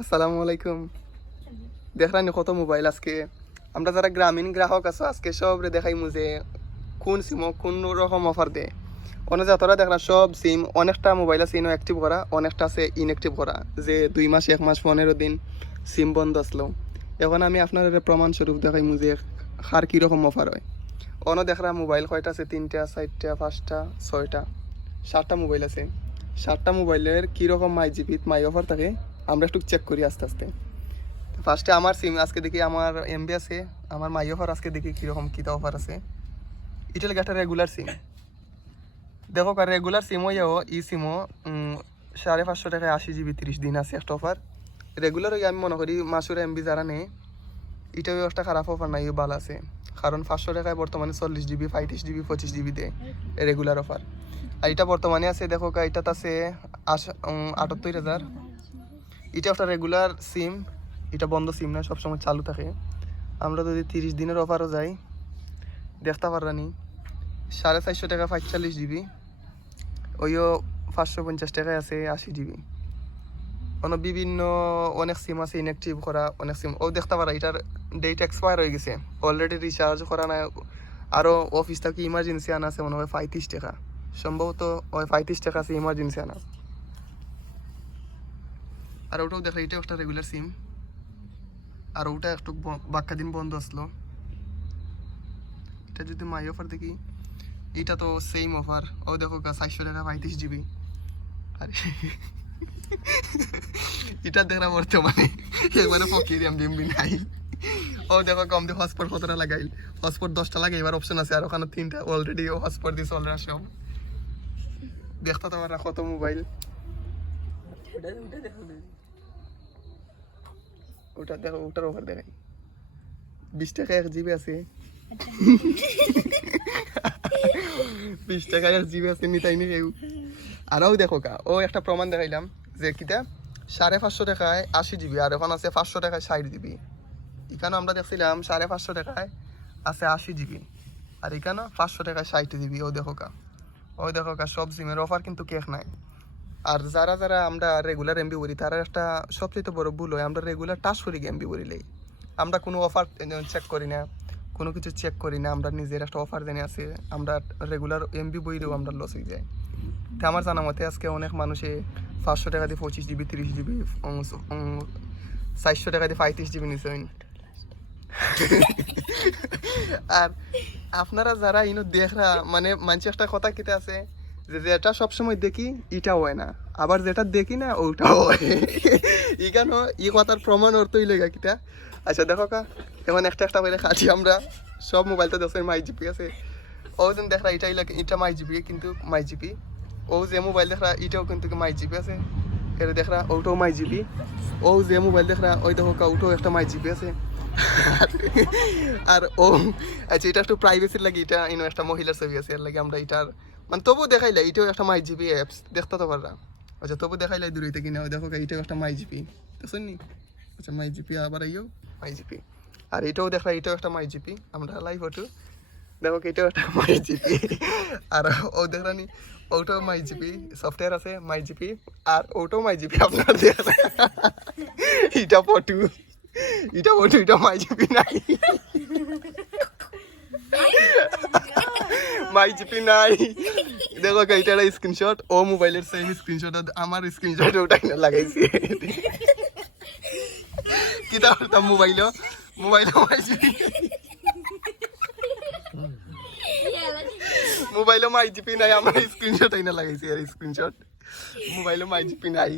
আসসালামু আলাইকুম। দেখলানি কত মোবাইল আজকে আমরা যারা গ্রামীণ গ্রাহক আছো আজকে সবরে দেখাইমু যে কোন সিম কোন রকম অফার দেয়। অনেক যাতরা দেখলাম সব সিম অনেকটা মোবাইল আছে ইনো অ্যাক্টিভ করা, অনেকটা আছে ইনঅ্যাক্টিভ করা, যে 2 মাস 1 মাস 15 দিন সিম বন্ধ আসলো। এখন আমি আপনার প্রমাণ স্বরূপ দেখাইমু যে কার কীরকম অফার হয়। অন্য দেখলাম মোবাইল কয়টা আছে, 3টা 4টা 5টা 6টা 7টা মোবাইল আছে। 7টা মোবাইলের কীরকম মাই জিপিত মাই অফার থাকে আমরা একটু চেক করি আস্তে আস্তে। ফার্স্টে আমার সিম আজকে দেখি আমার এমবি আছে, আমার মাই অফার আজকে দেখি কীরকম কীটা অফার আছে। এটা লাগে একটা রেগুলার সিম। দেখো কার রেগুলার সিমও যাও ই সিমও 550 টাকায় 80 জিবি 30 দিন আছে একটা অফার। রেগুলার হয়ে আমি মনে করি মাসুর এমবি যারা নেই এটাও একটা খারাপ অফার নাই, ভালো আছে। কারণ 500 টাকায় বর্তমানে 40 জিবি 35 জিবি 25 জিবি দেয় রেগুলার অফার। আর এটা বর্তমানে আছে দেখো এটাতে আছে 78,000। এটা একটা রেগুলার সিম, এটা বন্ধ সিম না, সবসময় চালু থাকে। আমরা যদি 30 দিনের অফারও যাই দেখতে পারানি 450 টাকা 45 জিবি, ওইও 550 টাকায় আছে 80 জিবি। বিভিন্ন অনেক সিম আছে ইনঅ্যাক্টিভ করা, অনেক সিম ও দেখতে পারা এটার ডেট এক্সপায়ার হয়ে গেছে, অলরেডি রিচার্জ করা নাই। আরও অফিস থেকে ইমার্জেন্সি আনা আছে মনে হয় 35 টাকা, সম্ভবত ওই 35 টাকা আছে ইমার্জেন্সি আনা। আর ওটাও দেখা এটাও একটা রেগুলার সিম, আর ওটা একটু বাক্কা দিন বন্ধ আসলো। এটা যদি মাই অফার দেখি এটা তো সেম অফার, ও দেখো 400 টাকা 35 জিবি। আরে এটা দেখলাম বর্তমানে একবারে ফকির এমবি নাই। ও দেখো কম দিয়ে হটস্পট কতটা লাগাই, হটস্পট 10টা লাগে, এবার অপশন আছে আর ওখানে 3টা অলরেডি হটস্পট দিয়ে চলে সব। দেখতে তো পারা কত মোবাইল। ওটা দেখো ওটার অফার দেখাই 20 টাকা 1 জিবি আছে। 20 টাকা 1 জিবি আছে, নিতাই নি কেউ। আরও দেখো ও একটা প্রমাণ দেখাইলাম যে কিতা 550 টাকায় 80 জিবি, আর এখন আছে 500 টাকায় 60 জিবি। এখানে আমরা দেখছিলাম 550 টাকায় আছে 80 জিবি, আর এখানে 500 টাকায় 60 জিবি। ও দেখো সব সিমের অফার কিন্তু কেক নাই। আর যারা যারা আমরা রেগুলার এমবি করি তারা একটা সবচেয়ে বড় ভুল হয়, আমরা রেগুলার টাচ করি এমবি করিলেই, আমরা কোনো অফার চেক করি না, কোনো কিছু চেক করি না। আমরা নিজের একটা অফার জেনে আছে, আমরা রেগুলার এমবি বইলেও আমরা লস হয়ে যায়। তো আমার জানা মতে আজকে অনেক মানুষে 500 টাকা দিয়ে 25 জিবি 30 জিবি 400 টাকা দিয়ে 35 জিবি নিছে। আর আপনারা যারা ইনো দেখরা মানে মানুষ একটা কথা কেটে আছে যে যেটা সবসময় দেখি এটাও হয় না, আবার যেটা দেখি না ওটাও হয়। এখানে এই কথার প্রমাণ অর্থই লেগা কিটা। আচ্ছা দেখো এখন একটা একটা করে খাচ্ছি আমরা, সব মোবাইল তো দেখছেন মাই জিপি আছে। ও যেন দেখরা এটাই লাগে এটা মাই জিপি, কিন্তু মাই জিপি ও যে মোবাইল দেখরা এটাও কিন্তু মাই জিপি আছে, এটা দেখরা ওটাও মাই জিপি। ও যে মোবাইল দেখরা ওই দেখো ওটাও একটা মাই জিপি আছে। আর ও আচ্ছা এটা একটু প্রাইভেসির লাগে, এটা ইনো একটা মহিলার ছবি আছে এর লাগে আমরা এটার মানে তবু দেখাইলে এটাও একটা মাই জিপি অ্যাপস দেখতে তো পাররা। আচ্ছা তবু দেখাইলে দূরইতে কিনা দেখো এটাও একটা মাই জিপি দেখছেন নি। আচ্ছা মাই জিপি আবার আইও মাই জিপি, আর এটাও দেখলা এটাও একটা মাই জিপি, আমরা লাইভ ফটো দেখো এটাও একটা মাই জিপি। আর ও দেখলানি ওটাও মাই জিপি, সফটওয়্যার আছে মাই জিপি, আর ওটাও মাই জিপি আপনার দেখলা। এটা ফটো এটা মাই জিপি নাই, মাই জিপি নাই। দেখো এইটার স্ক্রিনশট, ও মোবাইলের সেম স্ক্রিনশট আমার স্ক্রিনশট ওটাই না লাগাইছি। কিতা করতাম মোবাইল মাই জিপি, মোবাইলও মাই জিপি নাই, আমার স্ক্রিনশট আইনা লাগাইছি আর স্ক্রিনশট মোবাইলও মাই জিপি নাই।